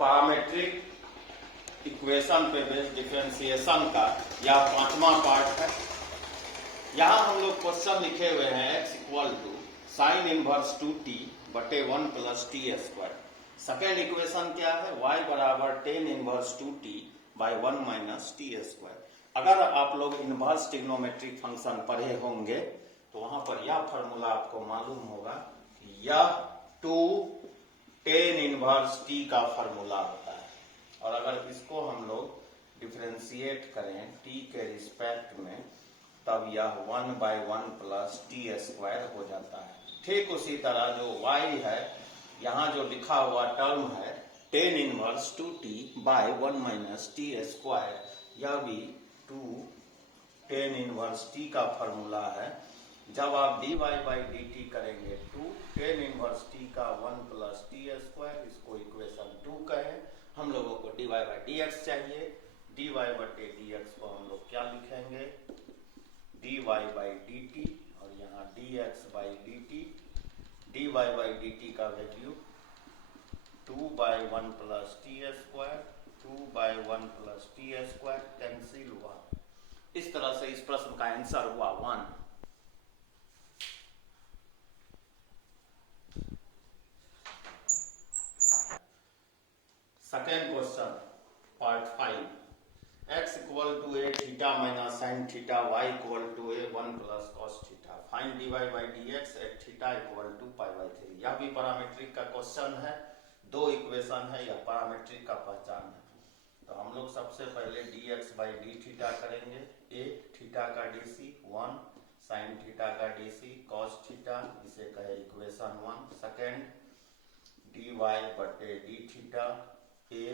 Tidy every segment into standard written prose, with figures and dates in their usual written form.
Parametric equation पे based differentiation का यह 5वां पार्ट है। यहाँ हम लोग क्वेश्चन लिखे हुए हैं x equal to sine inverse 2t बटे 1 plus T square. Second equation क्या है, y बराबर tan inverse 2t by 1 minus t square. अगर आप लोग इनवर्स ट्रिग्नोमेट्रिक फंक्शन पढ़े होंगे तो वहां पर यह फॉर्मूला आपको मालूम होगा कि यह 2 टेन इनवर्स t का फॉर्मूला होता है। और अगर इसको हम लोग डिफरेंशिएट करें t के रिस्पेक्ट में तब यह 1 बाई 1 प्लस टी स्क्वायर हो जाता है। ठीक उसी तरह जो y है, यहाँ जो लिखा हुआ टर्म है ten inverse 2t by 1 minus t square, यह भी 2 टेन इनवर्स t का फॉर्मूला है। जब आप dy बाई डी टी करेंगे 2 टेन इनवर्स t का 1 प्लस टी स्क्वायर, इसको इक्वेशन 2 कहें। हम लोगों को dy बाई डी एक्स चाहिए। dy बटे डी एक्स को हम लोग क्या लिखेंगे, dy बाई डी टी, और यहाँ dx by D T. dy by D T का value 2 by 1 plus T square, 2 by 1 plus T square cancel हुआ। इस तरह से इस प्रश्न का आंसर हुआ 1। Second question part 5, x equal to a theta minus sine theta, y equal to a 1 plus cos theta, find dy by D x at theta equal to pi by 3। यह भी पैरामीट्रिक का question है, दो equation है, यह parametric का पहचान है। तो हम लोग सबसे पहले dx बाई डी थीटा करेंगे। ए थीटा का dc 1, साइन थीटा का dc कॉस थीटा, इसे कहे इक्वेशन 1। सेकेंड dy बटे डी थीटा, ए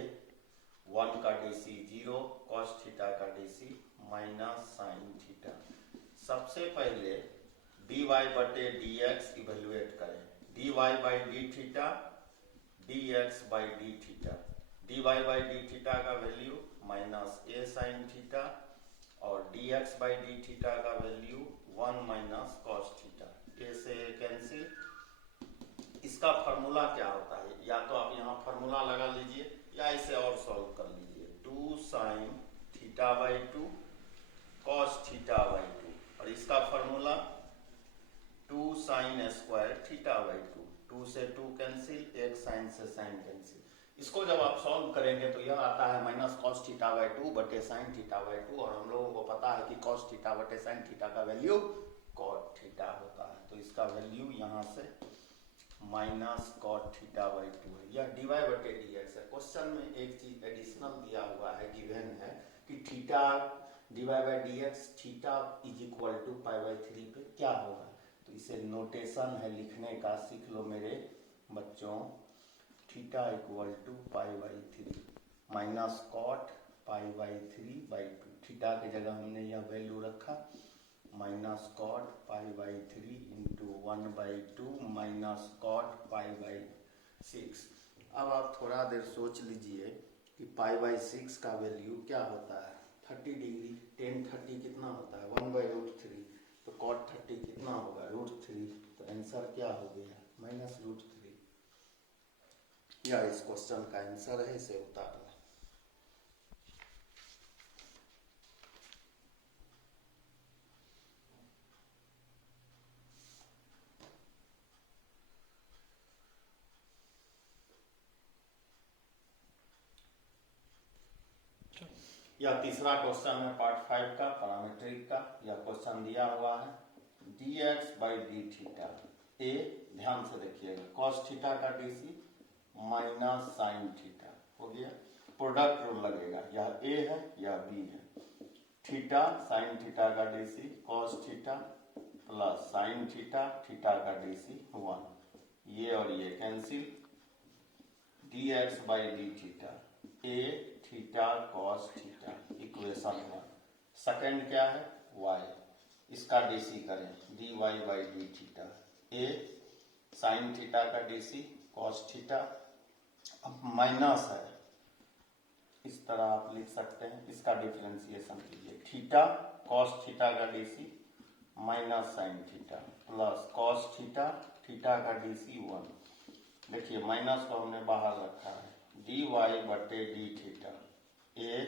1 का dc 0, cos थीटा का dc माइनस साइन थीटा। सबसे पहले dy बटे dx इवेल्युएट करें। dy by D theta, dx by D theta. dy by D theta का वैल्यू माइनस ए साइन थीटा, और dx by D theta का value 1 minus cos theta. A से cancel. इसका formula क्या होता है, या तो आप यहाँ फॉर्मूला लगा लीजिए या इसे और सॉल्व कर लीजिए। 2 sine theta by 2 cos theta by 2, और इसका formula 2 sine square theta by 2। 2 से 2 कैंसिल, एक साइन से साइन कैंसिल। इसको जब आप सॉल्व करेंगे तो यह आता है माइनस कॉस थीटा बाई 2 बटे साइन थीटा बाई 2, और हम लोगों को पता है कि कॉस थीटा बटे साइन थीटा का वैल्यू कॉट थीटा होता है। तो इसका वैल्यू यहाँ से माइनस कॉट थीटा बाई 2 है। यह dy बटे dx है। क्वेश्चन में एक चीज एडिशनल दिया हुआ है, गिवन है कि theta dy by dx theta is equal to pi by 3 पे क्या होगा। तो इसे नोटेशन है लिखने का, सीख लो मेरे बच्चों। Theta equal to pi by 3 minus cot pi by 3 by 2। Theta की जगह हमने यह वैल्यू रखा, minus cot pi by 3 into 1 by 2 minus cot pi by 6। अब आप थोड़ा देर सोच लीजिए कि पाई बाई 6 का वैल्यू क्या होता है, 30 डिग्री। 10 30 कितना होता है, 1 बाई रूट 3। तो कॉट 30 कितना होगा, रूट 3। तो आंसर क्या हो गया, माइनस रूट 3। यह इस क्वेश्चन का आंसर है, इसे उतारना। यह तीसरा क्वेश्चन है पार्ट 5 का, पैरामीट्रिक का। यह क्वेश्चन दिया हुआ है dx बाई डी थीटा। ए ध्यान से देखिएगा, कॉस थीटा का dc माइनस साइन थीटा हो गया। प्रोडक्ट रूल लगेगा, यह ए है यह बी है। थीटा साइन थीटा का dc cos theta plus sine theta theta का dc 1, ये और ये cancel. dx by D theta, A theta cos theta equation 1। Second क्या है, y, इसका dc करें, dy by D theta. A sine theta का dc कॉस थीटा, अब माइनस है, इस तरह आप लिख सकते हैं। इसका डिफरेंशिएशन कीजिए, थीटा कॉस थीटा का dc minus sine theta plus cos theta theta का dc 1। देखिए माइनस को हमने बाहर रखा है, dy बटे D theta A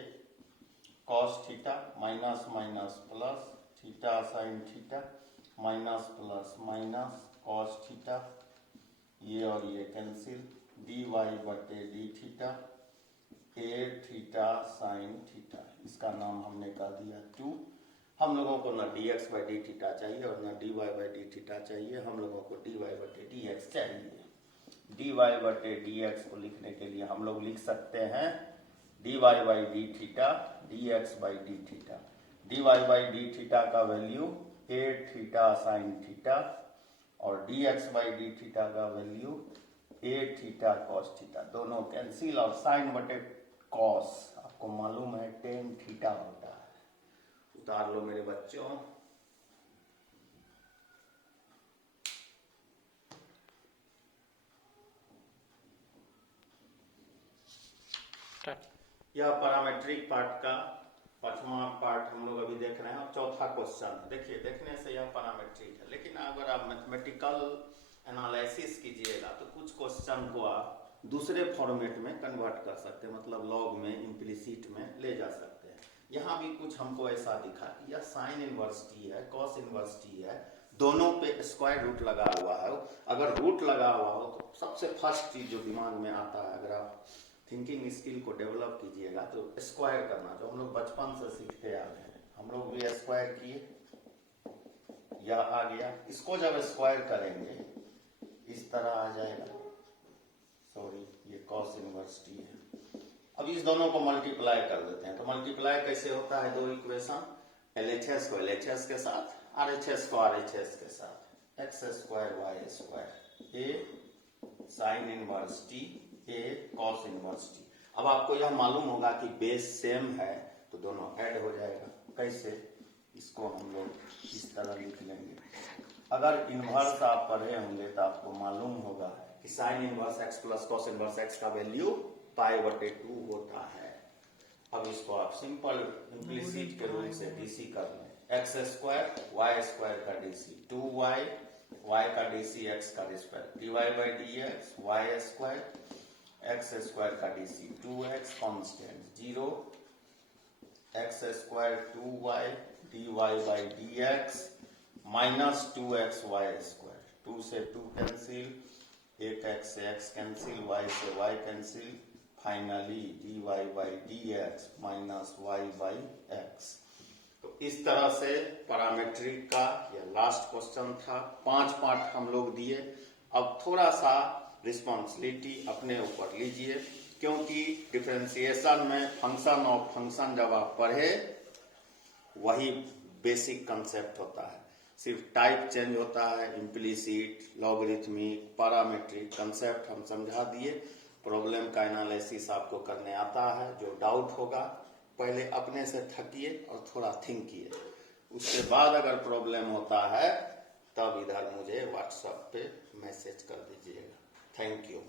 cos theta minus minus plus theta sine theta minus plus minus cos theta, ये और ये कैंसिल, dy बटे D theta A theta sine theta, इसका नाम हमने कह दिया 2। हम लोगों को ना dx बाई डी थीटा चाहिए और ना dy बाई डी थीटा चाहिए, हम लोगों को dy बटे dx चाहिए। dy बटे dx को लिखने के लिए हम लोग लिख सकते हैं dy by D theta dx by D theta. dy by D theta का वैल्यू ए थीटा साइन थीटा और dx बाई डी थीटा का वैल्यू ए थीटा कॉस थीटा, दोनों कैंसिल और साइन बटे कॉस आपको मालूम है टेन थीटा होता है। उतार लो मेरे बच्चों। यह पैरामेट्रिक पार्ट का पांचवा पार्ट हम लोग अभी देख रहे हैं और चौथा क्वेश्चन। देखिए देखने से यह पैरामेट्रिक है, लेकिन अगर आप मैथमेटिकल एनालिसिस कीजिएगा तो कुछ क्वेश्चन को आप दूसरे फॉर्मेट में कन्वर्ट कर सकते हैं, मतलब लॉग में इम्प्लिसिट में ले जा सकते हैं। यहाँ भी कुछ हमको ऐसा दिखा कि यह साइन इनवर्स टी है, कॉस इनवर्स टी है, दोनों पे स्क्वायर रूट लगा हुआ है। अगर रूट लगा हुआ हो तो सबसे फर्स्ट चीज जो दिमाग में आता है, अगर आप थिंकिंग स्किल को डेवलप कीजिएगा तो स्क्वायर करना, जो हम लोग बचपन से सीखते आ रहे हैं। हम लोग भी स्क्वायर किए, यह आ गया। इसको जब स्क्वायर करेंगे इस तरह आ जाएगा, सॉरी ये कॉस इनवर्स टी है। अब इस दोनों को मल्टीप्लाई कर देते हैं, तो मल्टीप्लाई कैसे होता है, दो इक्वेशन, LHS को LHS के साथ, RHS को RHS के साथ, x square Y square a sine inverse t a cos inverse t. अब आपको यह मालूम होगा कि बेस सेम है तो दोनों ऐड हो जाएगा। कैसे, इसको हम लोग इस तरह लिख लेंगे। अगर इनवर्स आप पढ़े होंगे तो आपको मालूम होगा कि sine inverse x plus cos inverse x का वैल्यू पाई बटे 2 होता है। अब इसको आप सिंपल इम्प्लिसिट के रूप से डीसी कर लें। एक्स स्क्वायर वाई स्क्वायर का डीसी 2y, वाई का डीसी एक्स का respect, dy by D X Y square X square का DC 2x constant 0, X square 2y dy by D X minus 2x Y square, 2 से 2 cancel, एक x से x cancel, y से y cancel, finally dy by D X minus Y by X. तो इस तरह से parametric का यह लास्ट क्वेश्चन था। 5 पार्ट हम लोग दिए। अब थोड़ा सा रिस्पॉन्सिबिलिटी अपने ऊपर लीजिए, क्योंकि डिफरेंशिएशन में फंक्शन ऑफ फंक्शन जब आप पढ़े वही बेसिक कंसेप्ट होता है, सिर्फ टाइप चेंज होता है। इम्प्लिसिट, लॉगरिथमिक, पैरामेट्रिक कंसेप्ट हम समझा दिए। प्रॉब्लम का एनालिसिस आपको करने आता है। जो डाउट होगा पहले अपने से थकिए और थोड़ा थिंक किए, उसके बाद अगर प्रॉब्लम होता है तब इधर मुझे व्हाट्सएप पे मैसेज कर दीजिएगा। Thank you.